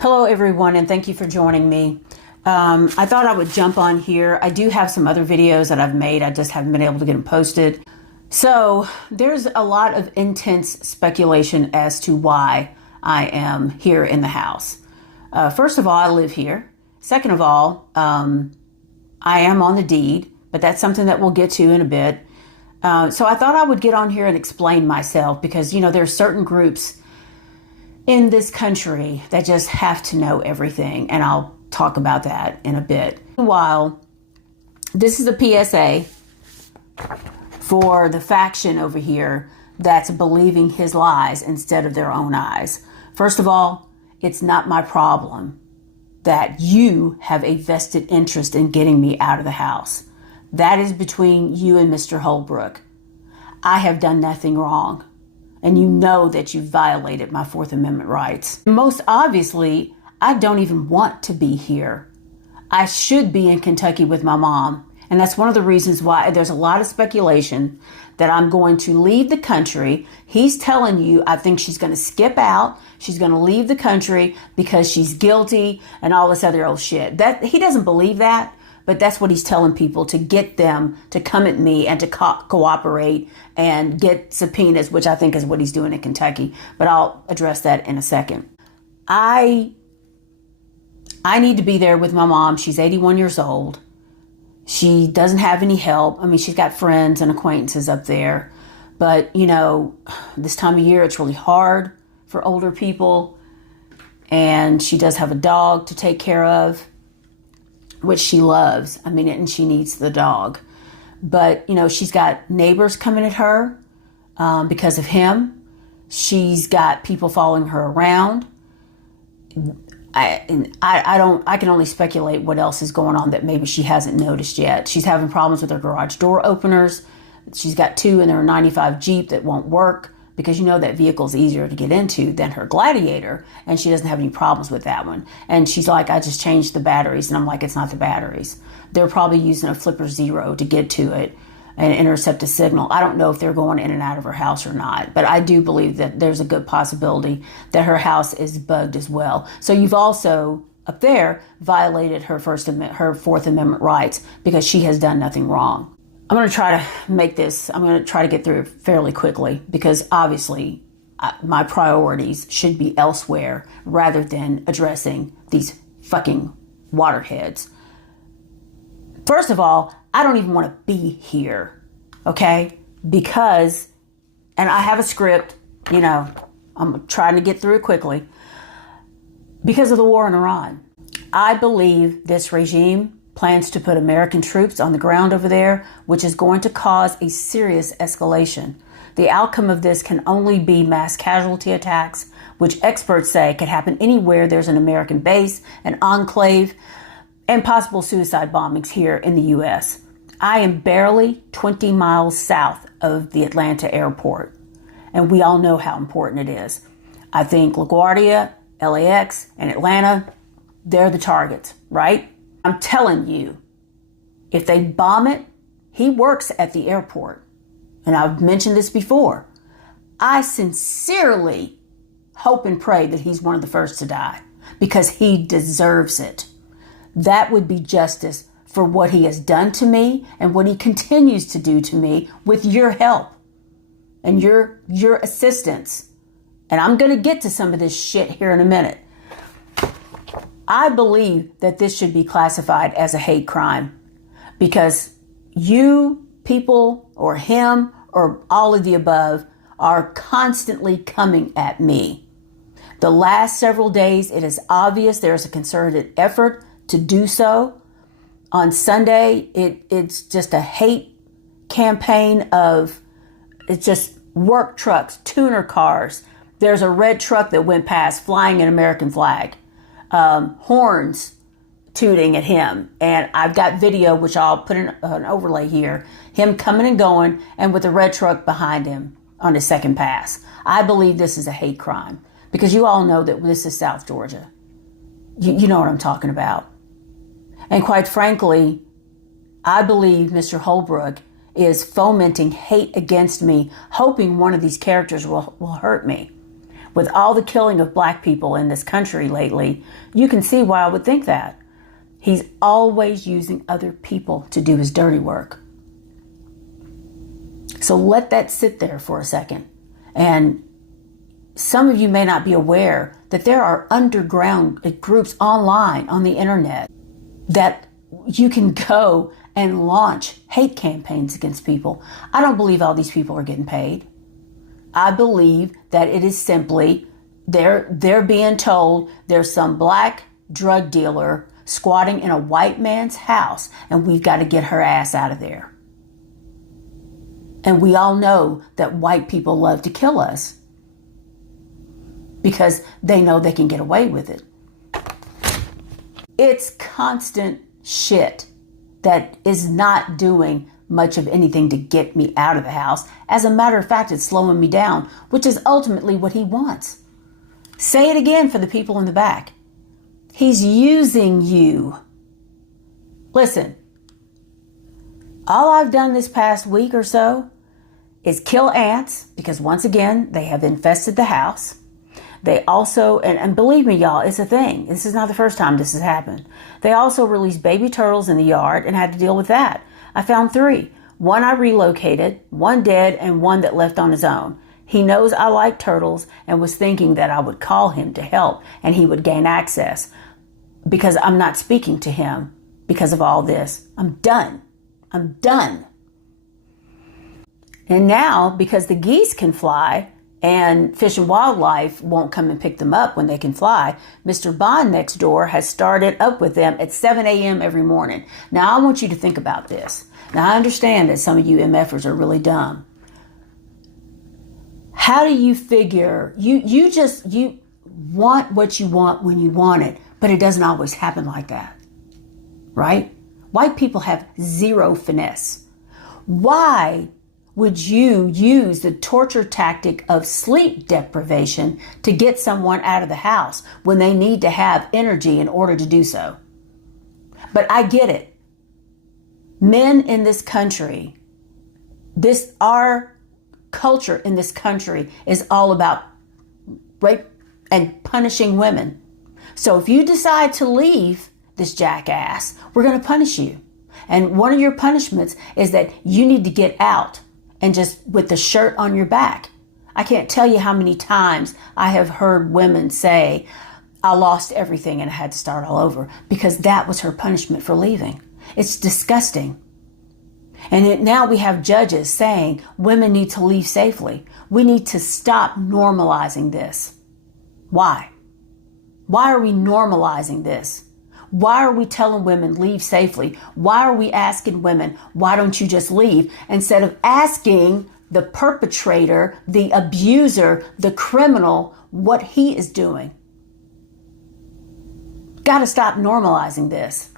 Hello, everyone, and thank you for joining me. I thought I would jump on here. I do have some other videos that I've made. I just haven't been able to get them posted. So there's a lot of intense speculation as to why I am here in the house. First of all, I live here. Second of all, I am on the deed, but that's something that we'll get to in a bit. So I thought I would get on here and explain myself because, you know, there are certain groups in this country that just have to know everything, and I'll talk about that in a bit. While this is a PSA for the faction over here that's believing his lies instead of their own eyes. First of all, it's not my problem that you have a vested interest in getting me out of the house. That is between you and Mr. Holbrook. I have done nothing wrong. And you know that you violated my Fourth Amendment rights. Most obviously, I don't even want to be here. I should be in Kentucky with my mom. And that's one of the reasons why there's a lot of speculation that I'm going to leave the country. He's telling you, I think she's going to skip out. She's going to leave the country because she's guilty and all this other old shit. That he doesn't believe that. But that's what he's telling people to get them to come at me and to cooperate and get subpoenas, which I think is what he's doing in Kentucky. But I'll address that in a second. I need to be there with my mom. She's 81 years old. She doesn't have any help. I mean, she's got friends and acquaintances up there. But, you know, this time of year, it's really hard for older people. And she does have a dog to take care of, which she loves. I mean, and she needs the dog. But, you know, she's got neighbors coming at her because of him. She's got people following her around. I can only speculate what else is going on that maybe she hasn't noticed yet. She's having problems with her garage door openers. She's got two in her 95 Jeep that won't work because you know that vehicle's easier to get into than her Gladiator, and she doesn't have any problems with that one. And she's like, I just changed the batteries, and I'm like, it's not the batteries. They're probably using a flipper zero to get to it and intercept a signal. I don't know if they're going in and out of her house or not, but I do believe that there's a good possibility that her house is bugged as well. So you've also, up there, violated her Fourth Amendment rights because she has done nothing wrong. I'm going to try to get through it fairly quickly because obviously my priorities should be elsewhere rather than addressing these fucking waterheads. First of all, I don't even want to be here, okay? Because, and I have a script, you know, I'm trying to get through it quickly. Because of the war in Iran, I believe this regime plans to put American troops on the ground over there, which is going to cause a serious escalation. The outcome of this can only be mass casualty attacks, which experts say could happen anywhere there's an American base, an enclave, and possible suicide bombings here in the U.S. I am barely 20 miles south of the Atlanta airport, and we all know how important it is. I think LaGuardia, LAX, and Atlanta, they're the targets, right? I'm telling you, if they bomb it, he works at the airport. And I've mentioned this before. I sincerely hope and pray that he's one of the first to die because he deserves it. That would be justice for what he has done to me and what he continues to do to me with your help and your assistance. And I'm going to get to some of this shit here in a minute. I believe that this should be classified as a hate crime because you people or him or all of the above are constantly coming at me. The last several days, it is obvious there is a concerted effort to do so. On Sunday, it's just a hate campaign of, it's just work trucks, tuner cars. There's a red truck that went past flying an American flag. Horns tooting at him. And I've got video, which I'll put in an overlay here, him coming and going and with a red truck behind him on his second pass. I believe this is a hate crime because you all know that this is South Georgia. You know what I'm talking about. And quite frankly, I believe Mr. Holbrook is fomenting hate against me, hoping one of these characters will hurt me. With all the killing of black people in this country lately, you can see why I would think that. He's always using other people to do his dirty work. So let that sit there for a second. And some of you may not be aware that there are underground groups online on the internet that you can go and launch hate campaigns against people. I don't believe all these people are getting paid. I believe that it is simply they're being told there's some black drug dealer squatting in a white man's house and we've got to get her ass out of there. And we all know that white people love to kill us because they know they can get away with it. It's constant shit that is not doing much of anything to get me out of the house. As a matter of fact, it's slowing me down, which is ultimately what he wants. Say it again for the people in the back. He's using you. Listen, all I've done this past week or so is kill ants because once again, they have infested the house. They also, and believe me, y'all, it's a thing. This is not the first time this has happened. They also released baby turtles in the yard and had to deal with that. I found 3. One I relocated, one dead, and one that left on his own. He knows I like turtles and was thinking that I would call him to help and he would gain access because I'm not speaking to him because of all this. I'm done. I'm done. And now, because the geese can fly, and Fish and Wildlife won't come and pick them up when they can fly, Mr. Bond next door has started up with them at 7 a.m. every morning. Now, I want you to think about this. Now, I understand that some of you MFers are really dumb. How do you figure, you want what you want when you want it, but it doesn't always happen like that, right? White people have zero finesse. Why would you use the torture tactic of sleep deprivation to get someone out of the house when they need to have energy in order to do so? But I get it. Men in this country, our culture in this country is all about rape and punishing women. So if you decide to leave this jackass, we're going to punish you. And one of your punishments is that you need to get out. And just with the shirt on your back. I can't tell you how many times I have heard women say, I lost everything and I had to start all over because that was her punishment for leaving. It's disgusting. And now we have judges saying women need to leave safely. We need to stop normalizing this. Why? Why are we normalizing this? Why are we telling women leave safely? Why are we asking women, why don't you just leave? Instead of asking the perpetrator, the abuser, the criminal, what he is doing. Got to stop normalizing this.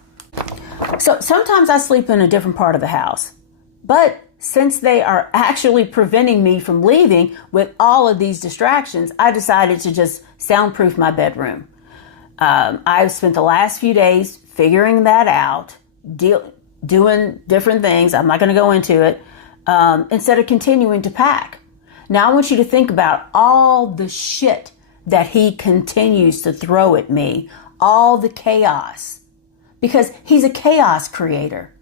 So sometimes I sleep in a different part of the house. But since they are actually preventing me from leaving with all of these distractions, I decided to just soundproof my bedroom. I've spent the last few days figuring that out, doing different things. I'm not going to go into it, instead of continuing to pack. Now I want you to think about all the shit that he continues to throw at me, all the chaos, because he's a chaos creator.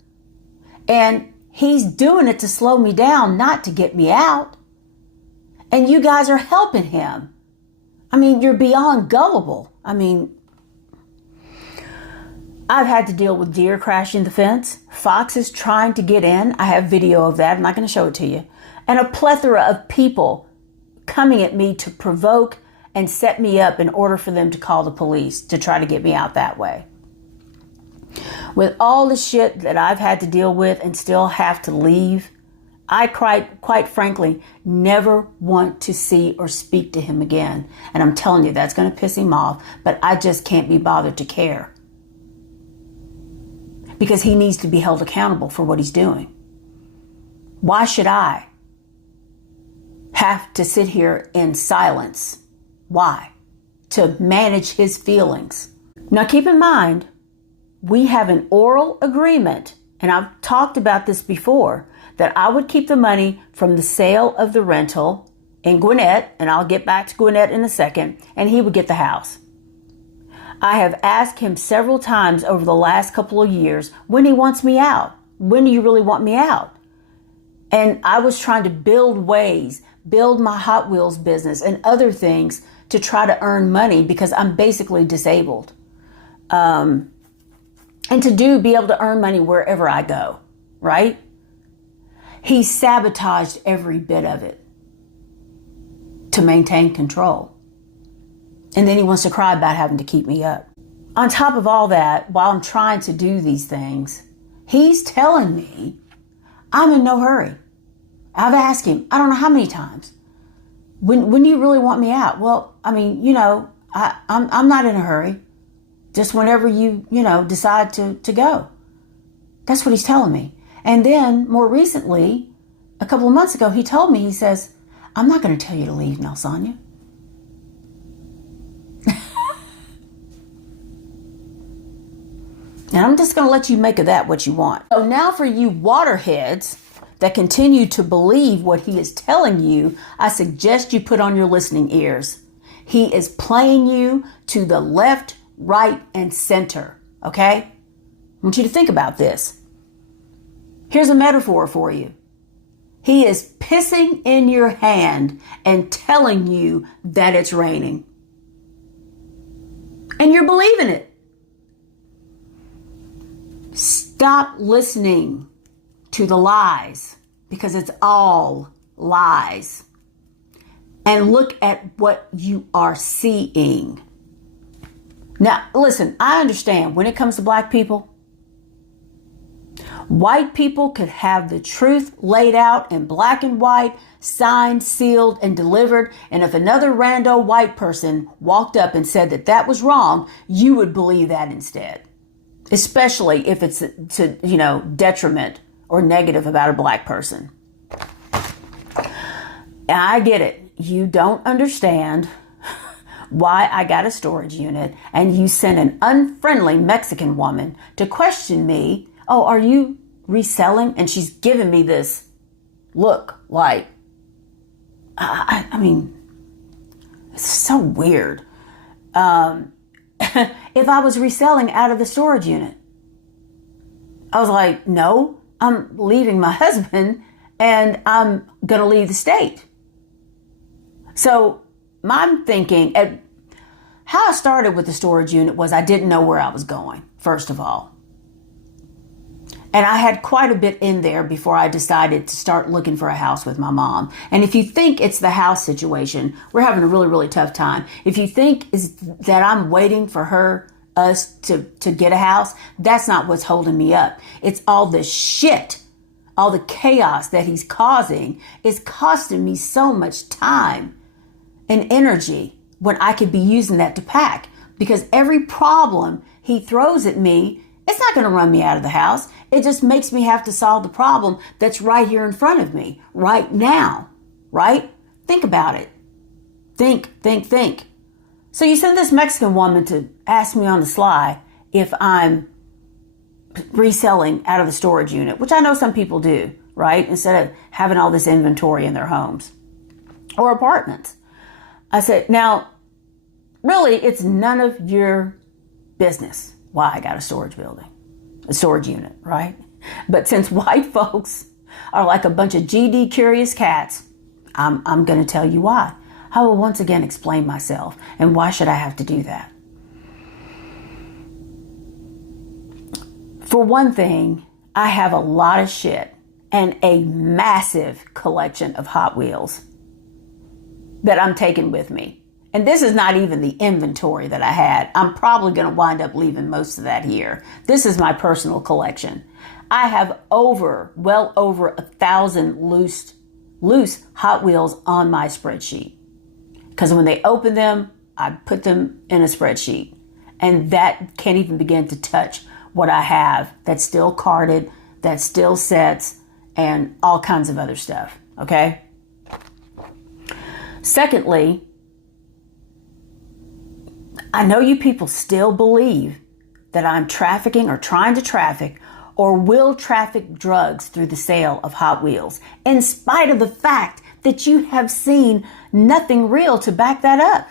And he's doing it to slow me down, not to get me out. And you guys are helping him. I mean, you're beyond gullible. I mean, I've had to deal with deer crashing the fence, foxes trying to get in. I have video of that. I'm not going to show it to you. And a plethora of people coming at me to provoke and set me up in order for them to call the police to try to get me out that way. With all the shit that I've had to deal with and still have to leave, I quite frankly never want to see or speak to him again. And I'm telling you, that's going to piss him off, but I just can't be bothered to care. Because he needs to be held accountable for what he's doing. Why should I have to sit here in silence? Why? To manage his feelings. Now keep in mind, we have an oral agreement, and I've talked about this before, that I would keep the money from the sale of the rental in Gwinnett, and I'll get back to Gwinnett in a second, and he would get the house. I have asked him several times over the last couple of years when he wants me out. When do you really want me out? And I was trying to build my Hot Wheels business and other things to try to earn money because I'm basically disabled. And be able to earn money wherever I go, right? He sabotaged every bit of it to maintain control. And then he wants to cry about having to keep me up. On top of all that, while I'm trying to do these things, he's telling me I'm in no hurry. I've asked him, I don't know how many times, when do you really want me out? Well, I mean, I'm not in a hurry. Just whenever you decide to go. That's what he's telling me. And then more recently, a couple of months ago, he told me, he says, I'm not going to tell you to leave, Nelsonya. And I'm just going to let you make of that what you want. So now for you waterheads that continue to believe what he is telling you, I suggest you put on your listening ears. He is playing you to the left, right, and center. Okay? I want you to think about this. Here's a metaphor for you. He is pissing in your hand and telling you that it's raining. And you're believing it. Stop listening to the lies, because it's all lies. And look at what you are seeing. Now, listen, I understand when it comes to black people, white people could have the truth laid out in black and white, signed, sealed, and delivered. And if another rando white person walked up and said that that was wrong, you would believe that instead. Especially if it's to detriment or negative about a black person. And I get it. You don't understand why I got a storage unit, and you sent an unfriendly Mexican woman to question me. Oh, are you reselling? And she's giving me this look like, I mean, it's so weird. If I was reselling out of the storage unit, I was like, no, I'm leaving my husband and I'm going to leave the state. So my thinking, how I started with the storage unit was I didn't know where I was going, first of all. And I had quite a bit in there before I decided to start looking for a house with my mom. And if you think it's the house situation, we're having a really, really tough time. If you think is that I'm waiting for us to get a house, that's not what's holding me up. It's all the shit, all the chaos that he's causing is costing me so much time and energy when I could be using that to pack. Because every problem he throws at me, it's not going to run me out of the house. It just makes me have to solve the problem that's right here in front of me, right now, right? Think about it. Think. So you send this Mexican woman to ask me on the sly if I'm reselling out of the storage unit, which I know some people do, right? Instead of having all this inventory in their homes or apartments. I said, now, really, it's none of your business why I got a storage unit, right? But since white folks are like a bunch of GD curious cats, I'm going to tell you why. I will once again explain myself, and why should I have to do that? For one thing, I have a lot of shit and a massive collection of Hot Wheels that I'm taking with me. And this is not even the inventory that I had. I'm probably going to wind up leaving most of that here. This is my personal collection. I have well over 1,000 loose Hot Wheels on my spreadsheet. Because when they open them, I put them in a spreadsheet. And that can't even begin to touch what I have that's still carded, that still sets, and all kinds of other stuff. Okay? Secondly, I know you people still believe that I'm trafficking or trying to traffic or will traffic drugs through the sale of Hot Wheels, in spite of the fact that you have seen nothing real to back that up.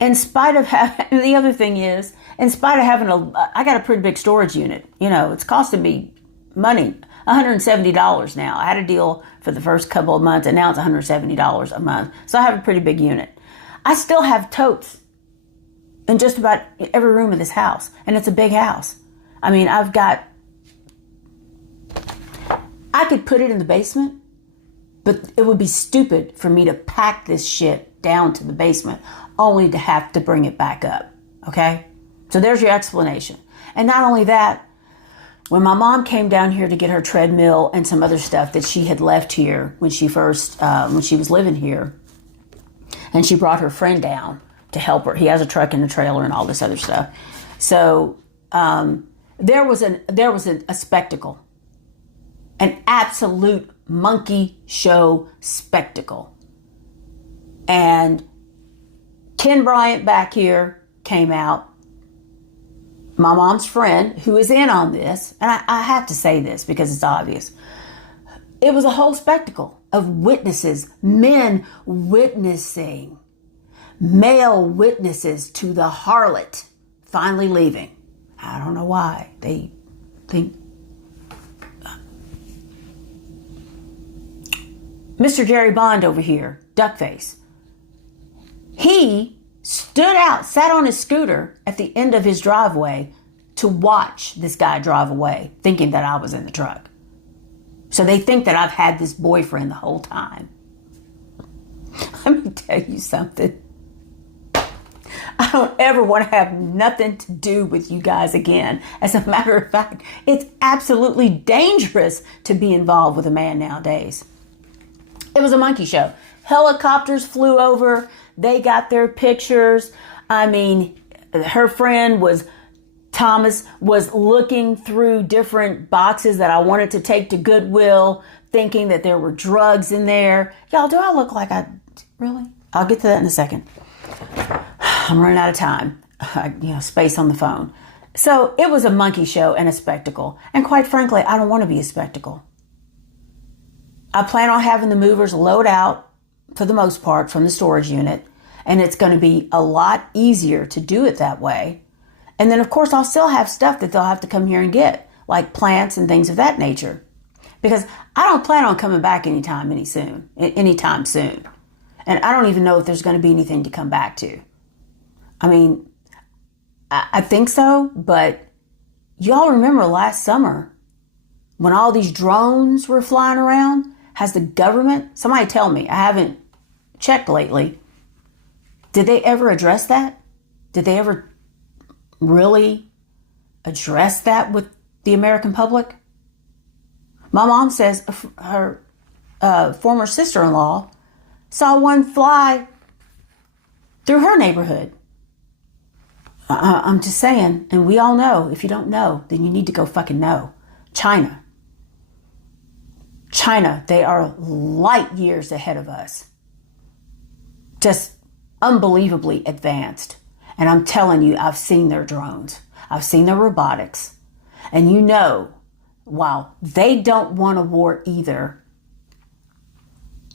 In spite of having, the other thing is, in spite of having I got a pretty big storage unit. You know, it's costing me money, $170 now. I had a deal for the first couple of months, and now it's $170 a month. So I have a pretty big unit. I still have totes in just about every room of this house, and it's a big house. I mean, I could put it in the basement, but it would be stupid for me to pack this shit down to the basement only to have to bring it back up. Okay? So there's your explanation. And not only that, when my mom came down here to get her treadmill and some other stuff that she had left here when she was living here, and she brought her friend down to help her. He has a truck and a trailer and all this other stuff. So there was a spectacle, an absolute monkey show spectacle. And Ken Bryant back here came out, my mom's friend, who is in on this, and I have to say this because it's obvious. It was a whole spectacle of witnesses, men witnessing, male witnesses to the harlot finally leaving. I don't know why. They think Mr. Jerry Bond over here, Duckface, he sat on his scooter at the end of his driveway to watch this guy drive away, thinking that I was in the truck. So they think that I've had this boyfriend the whole time. Let me tell you something. I don't ever want to have nothing to do with you guys again. As a matter of fact, it's absolutely dangerous to be involved with a man nowadays. It was a monkey show. Helicopters flew over. They got their pictures. I mean, her friend Thomas was looking through different boxes that I wanted to take to Goodwill, thinking that there were drugs in there. Y'all, do I look like really? I'll get to that in a second. I'm running out of time. Space on the phone. So it was a monkey show and a spectacle. And quite frankly, I don't want to be a spectacle. I plan on having the movers load out, for the most part, from the storage unit. And it's going to be a lot easier to do it that way. And then, of course, I'll still have stuff that they'll have to come here and get, like plants and things of that nature. Because I don't plan on coming back anytime soon. And I don't even know if there's going to be anything to come back to. I mean, I think so, but y'all remember last summer when all these drones were flying around? Has the government, somebody tell me, I haven't checked lately, did they ever address that? Did they ever really address that with the American public? My mom says her former sister-in-law saw one fly through her neighborhood. I'm just saying, and we all know, if you don't know, then you need to go fucking know. China, they are light years ahead of us. Just unbelievably advanced. And I'm telling you, I've seen their drones. I've seen their robotics. And you know, while they don't want a war either,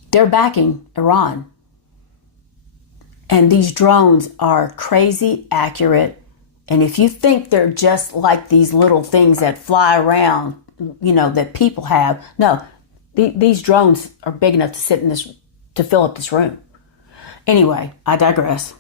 they're backing Iran. And these drones are crazy accurate. And if you think they're just like these little things that fly around, that people have, no, these drones are big enough to fill up this room. Anyway, I digress.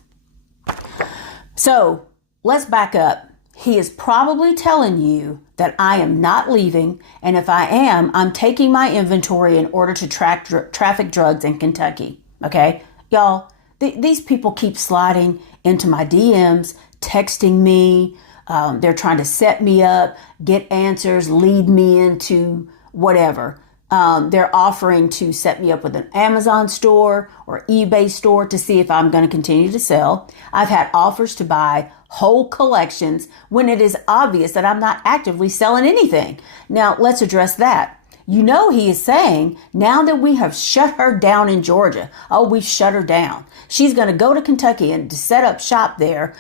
So let's back up. He is probably telling you that I am not leaving, and if I am, I'm taking my inventory in order to traffic drugs in Kentucky. Okay, y'all. These people keep sliding into my DMs, texting me. They're trying to set me up, get answers, lead me into whatever. They're offering to set me up with an Amazon store or eBay store to see if I'm going to continue to sell. I've had offers to buy whole collections when it is obvious that I'm not actively selling anything. Now, let's address that. He is saying, now that we have shut her down in Georgia, we've shut her down. She's going to go to Kentucky and to set up shop there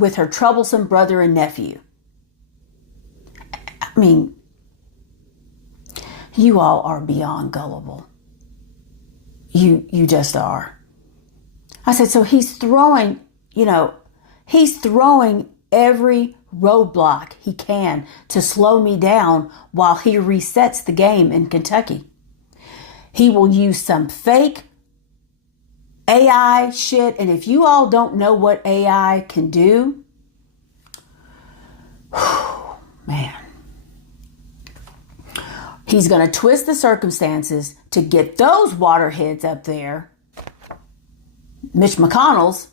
with her troublesome brother and nephew. I mean, you all are beyond gullible. You just are. I said, so he's throwing every roadblock he can to slow me down while he resets the game in Kentucky. He will use some fake AI shit. And if you all don't know what AI can do, man, he's going to twist the circumstances to get those waterheads up there, Mitch McConnell's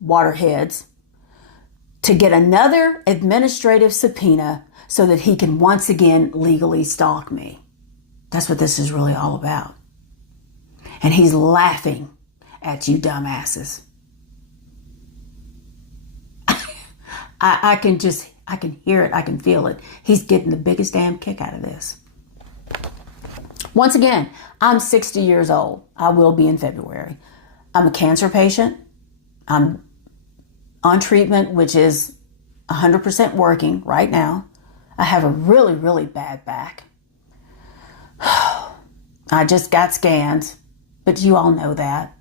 waterheads, to get another administrative subpoena so that he can once again legally stalk me. That's what this is really all about. And he's laughing at you dumbasses. I can hear it. I can feel it. He's getting the biggest damn kick out of this. Once again, I'm 60 years old. I will be in February. I'm a cancer patient. I'm on treatment, which is 100% working right now. I have a really, really bad back. I just got scans, but you all know that,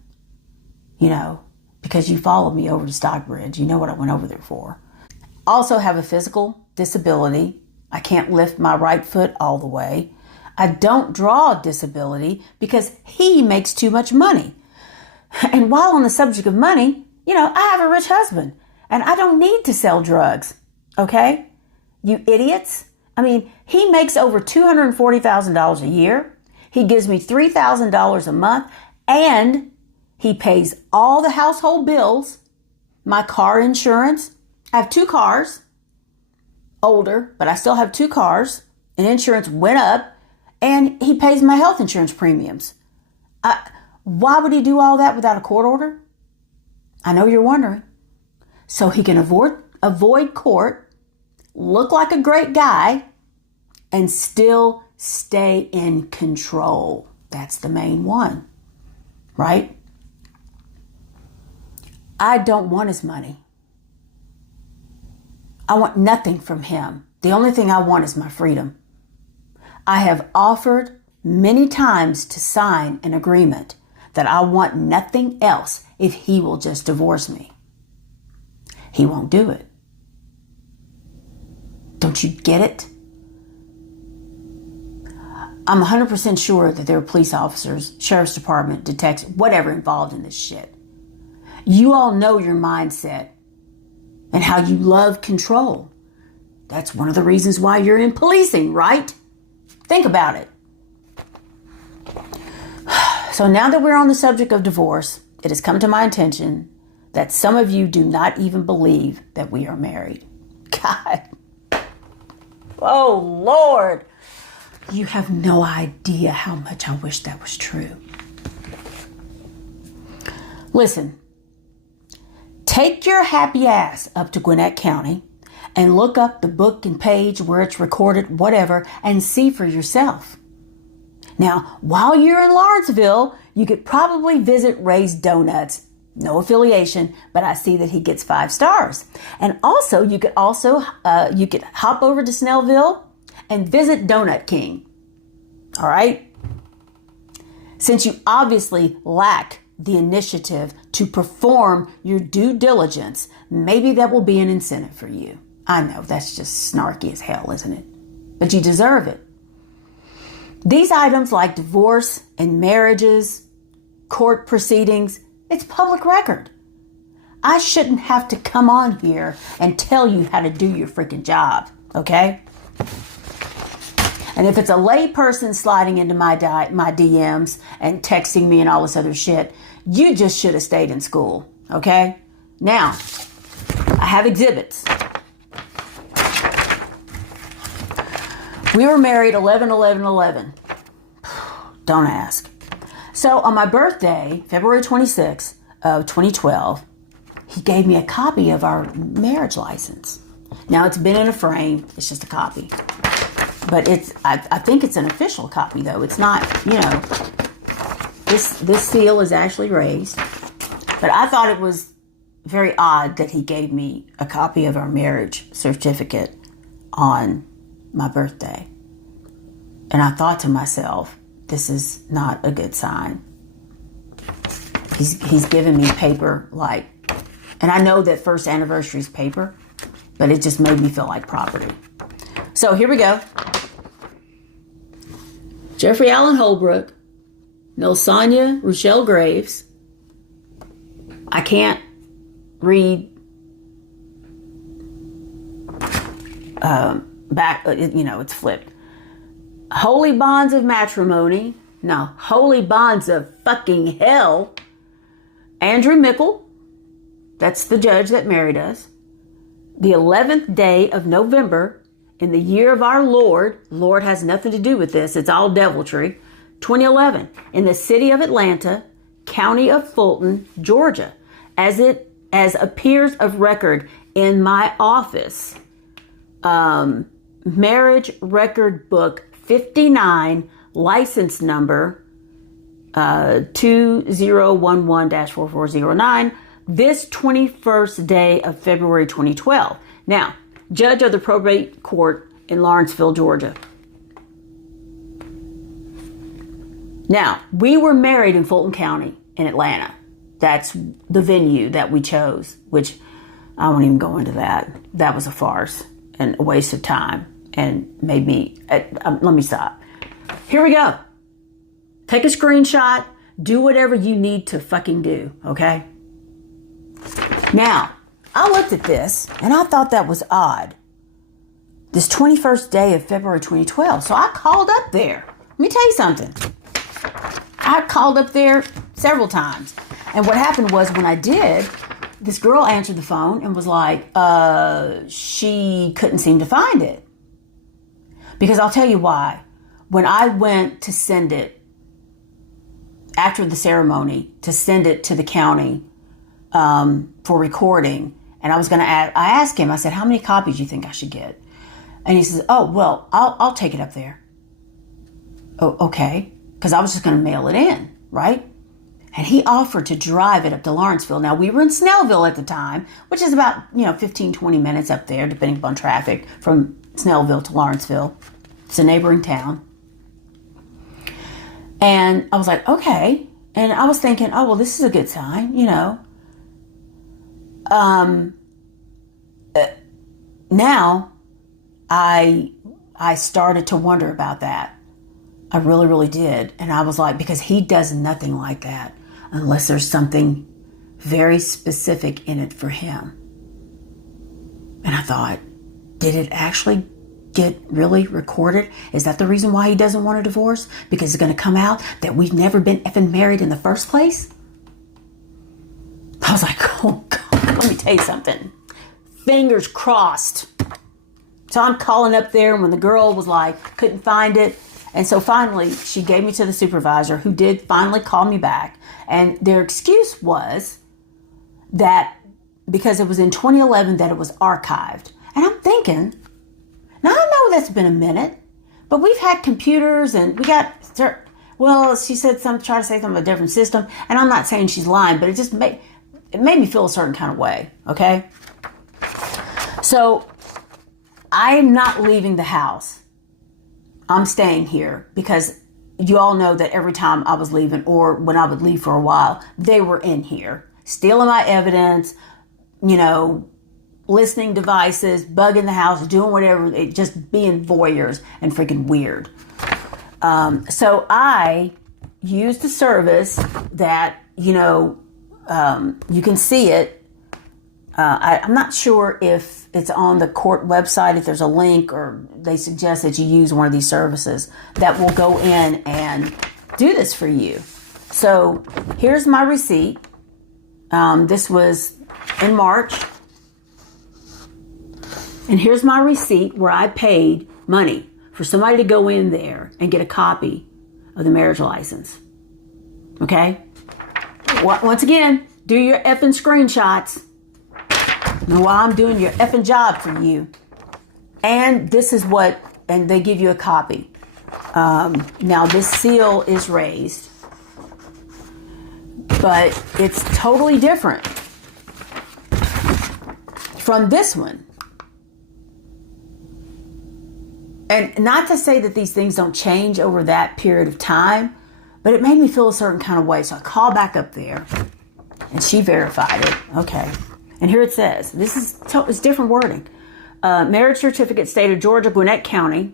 because you followed me over to Stockbridge. You know what I went over there for. Also have a physical disability. I can't lift my right foot all the way. I don't draw a disability because he makes too much money. And while on the subject of money, I have a rich husband and I don't need to sell drugs. Okay? You idiots. I mean, he makes over $240,000 a year. He gives me $3,000 a month and he pays all the household bills, my car insurance. I have 2 cars, older, but I still have 2 cars, and insurance went up, and he pays my health insurance premiums. Why would he do all that without a court order? I know you're wondering. So he can avoid court, look like a great guy, and still stay in control. That's the main one, right? I don't want his money. I want nothing from him. The only thing I want is my freedom. I have offered many times to sign an agreement that I want nothing else if he will just divorce me. He won't do it. Don't you get it? I'm 100% sure that there are police officers, sheriff's department, detectives, whatever involved in this shit. You all know your mindset and how you love control. That's one of the reasons why you're in policing, right? Think about it. So now that we're on the subject of divorce, it has come to my attention that some of you do not even believe that we are married. God. Oh, Lord. You have no idea how much I wish that was true. Listen. Take your happy ass up to Gwinnett County and look up the book and page where it's recorded, whatever, and see for yourself. Now, while you're in Lawrenceville, you could probably visit Ray's Donuts. No affiliation, but I see that he gets 5 stars. And also, you could hop over to Snellville and visit Donut King. All right? Since you obviously lack the initiative to perform your due diligence, maybe that will be an incentive for you. I know that's just snarky as hell, isn't it? But you deserve it. These items like divorce and marriages, court proceedings, it's public record. I shouldn't have to come on here and tell you how to do your freaking job, okay? And if it's a lay person sliding into my DMs and texting me and all this other shit, you just should have stayed in school, okay? Now, I have exhibits. We were married 11/11/11. Don't ask. So on my birthday, February 26th of 2012, he gave me a copy of our marriage license. Now it's been in a frame. It's just a copy. But I think it's an official copy though. It's not, this seal is actually raised. But I thought it was very odd that he gave me a copy of our marriage certificate on my birthday. And I thought to myself, this is not a good sign. he's giving me paper like, and I know that first anniversary is paper, but it just made me feel like property. So here we go. Jeffrey Allen Holbrook, Nelsonya Rochelle Graves. I can't read back, it's flipped. Holy bonds of matrimony. No, holy bonds of fucking hell. Andrew Mickle. That's the judge that married us. The 11th day of November in the year of our Lord. Lord has nothing to do with this. It's all deviltry. 2011. In the city of Atlanta, county of Fulton, Georgia. As appears of record in my office. Marriage record book 59, license number 2011-4409, this 21st day of February 2012. Now, judge of the probate court in Lawrenceville, Georgia. Now, we were married in Fulton County in Atlanta. That's the venue that we chose, which I won't even go into that. That was a farce and a waste of time and made me, let me stop. Here we go. Take a screenshot. Do whatever you need to fucking do, okay? Now, I looked at this and I thought that was odd. This 21st day of February 2012. So I called up there. Let me tell you something. I called up there several times. And what happened was when I did, this girl answered the phone and was like, she couldn't seem to find it. Because I'll tell you why. When I went to send it, after the ceremony, to send it to the county for recording, and I was going to I asked him, I said, how many copies do you think I should get? And he says, oh, well, I'll take it up there. Oh, okay. Because I was just going to mail it in, right? And he offered to drive it up to Lawrenceville. Now, we were in Snellville at the time, which is about, 15, 20 minutes up there, depending upon traffic, from Snellville to Lawrenceville. It's a neighboring town. And I was like, okay. And I was thinking, oh, well, this is a good sign, Now, I started to wonder about that. I really, really did. And I was like, because he does nothing like that unless there's something very specific in it for him. And I thought, did it actually get really recorded? Is that the reason why he doesn't want a divorce? Because it's going to come out that we've never been effing married in the first place? I was like, oh God, let me tell you something. Fingers crossed. So I'm calling up there, and when the girl was like, couldn't find it. And so finally, she gave me to the supervisor, who did finally call me back. And their excuse was that because it was in 2011 that it was archived. And I'm thinking, now I know that's been a minute, but we've had computers and we got, well, she said try to say something about a different system. And I'm not saying she's lying, but it made me feel a certain kind of way. Okay. So I'm not leaving the house. I'm staying here because you all know that every time I was leaving, or when I would leave for a while, they were in here stealing my evidence, listening devices, bugging the house, doing whatever, just being voyeurs and freaking weird. So I used a service that, you can see it. I'm not sure if it's on the court website, if there's a link, or they suggest that you use one of these services that will go in and do this for you. So here's my receipt. This was in March. And here's my receipt where I paid money for somebody to go in there and get a copy of the marriage license. Okay? Once again, do your effing screenshots. Know why I'm doing your effing job for you. And this is and they give you a copy. Now this seal is raised, but it's totally different from this one. And not to say that these things don't change over that period of time, But it made me feel a certain kind of way. So I called back up there and she verified it. Okay. And here it says, it's different wording. Marriage certificate, state of Georgia, Gwinnett County.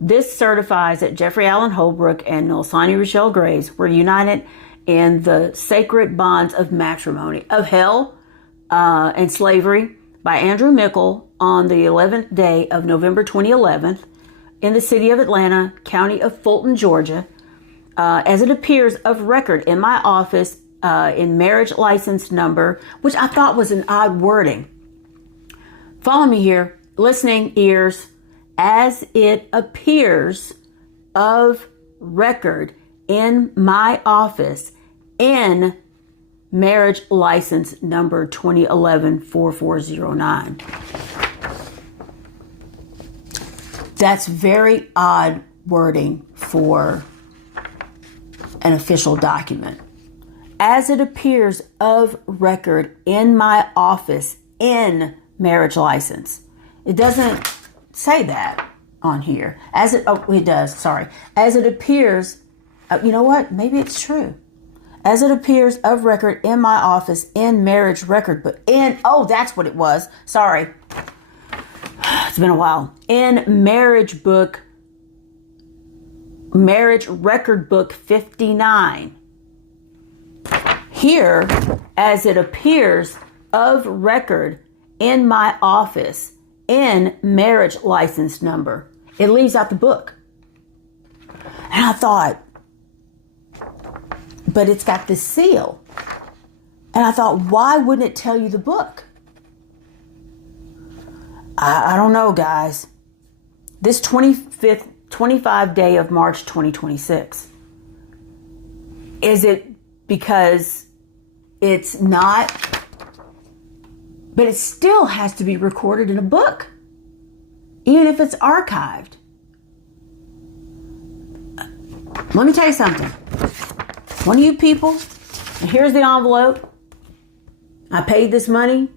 This certifies that Jeffrey Allen Holbrook and Nelsonya Rochelle Graves were united in the sacred bonds of matrimony, of hell and slavery by Andrew Mickle on the 11th day of November 2011 in the city of Atlanta, county of Fulton, Georgia, as it appears of record in my office in marriage license number, which I thought was an odd wording. Follow me here, listening ears, as it appears of record in my office in marriage license number 2011-4409. That's very odd wording for an official document. As it appears of record in my office in marriage license. It doesn't say that on here. It does, sorry. As it appears, you know what? Maybe it's true. As it appears of record in my office in marriage record book. That's what it was. Sorry. It's been a while. In marriage record book 59. Here, as it appears of record in my office in marriage license number. It leaves out the book. And I thought, but it's got this seal. And I thought, why wouldn't it tell you the book? I don't know, guys. This 25 day of March 2026. Is it because it's not? But it still has to be recorded in a book, even if it's archived. Let me tell you something. One of you people, and here's the envelope. I paid this money,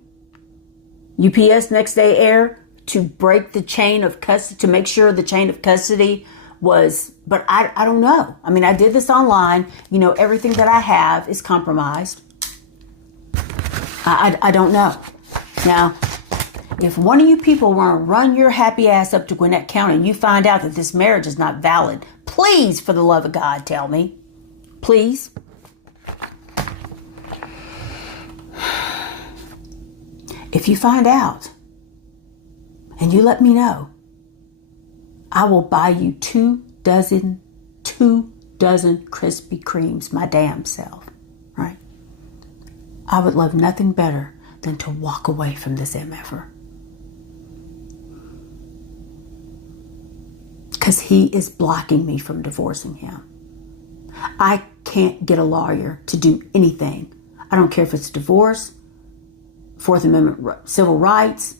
UPS next day air, to break the chain of custody, to make sure the chain of custody was, but I don't know. I mean, I did this online. You know, everything that I have is compromised. I don't know. Now, if one of you people want to run your happy ass up to Gwinnett County and you find out that this marriage is not valid, please, for the love of God, tell me. Please. If you find out and you let me know, I will buy you 2 dozen Krispy Kremes, my damn self, right? I would love nothing better than to walk away from this MFer. Because he is blocking me from divorcing him. I can't get a lawyer to do anything. I don't care if it's divorce, Fourth Amendment civil rights,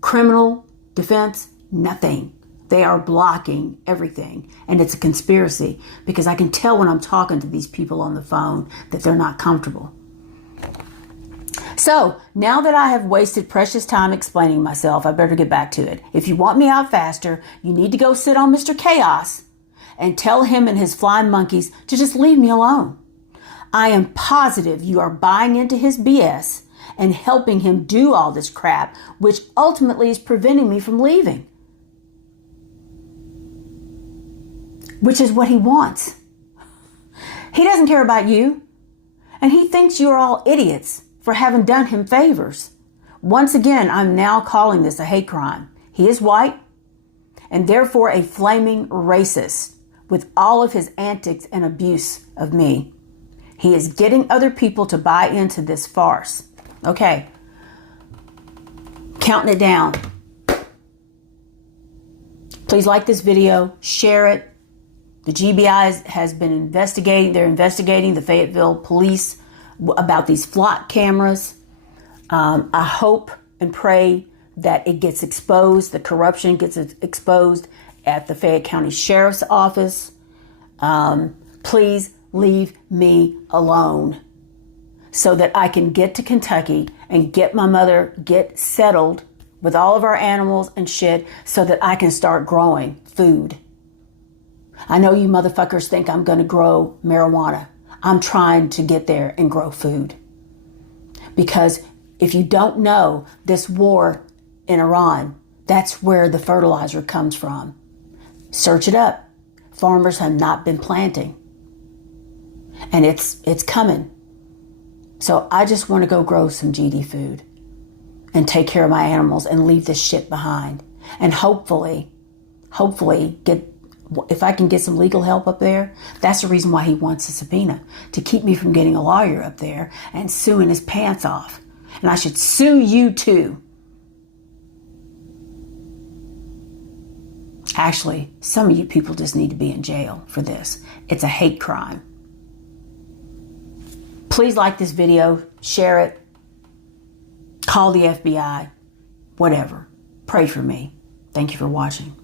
criminal defense, nothing. They are blocking everything. And it's a conspiracy because I can tell when I'm talking to these people on the phone that they're not comfortable. So now that I have wasted precious time explaining myself, I better get back to it. If you want me out faster, you need to go sit on Mr. Chaos and tell him and his flying monkeys to just leave me alone. I am positive you are buying into his BS and helping him do all this crap, which ultimately is preventing me from leaving. Which is what he wants. He doesn't care about you. And he thinks you're all idiots for having done him favors. Once again, I'm now calling this a hate crime. He is white and therefore a flaming racist with all of his antics and abuse of me. He is getting other people to buy into this farce. Okay. Counting it down. Please like this video, share it. The GBI has been investigating. They're investigating the Fayetteville police about these flock cameras. I hope and pray that it gets exposed, the corruption gets exposed at the Fayette County Sheriff's Office. Please leave me alone so that I can get to Kentucky and get my mother, get settled with all of our animals and shit so that I can start growing food. I know you motherfuckers think I'm going to grow marijuana. I'm trying to get there and grow food. Because if you don't know, this war in Iran, that's where the fertilizer comes from. Search it up. Farmers have not been planting. And it's coming. So I just want to go grow some GD food and take care of my animals and leave this shit behind. And hopefully if I can get some legal help up there, that's the reason why he wants a subpoena, to keep me from getting a lawyer up there and suing his pants off. And I should sue you too. Actually, some of you people just need to be in jail for this. It's a hate crime. Please like this video, share it, call the FBI, whatever. Pray for me. Thank you for watching.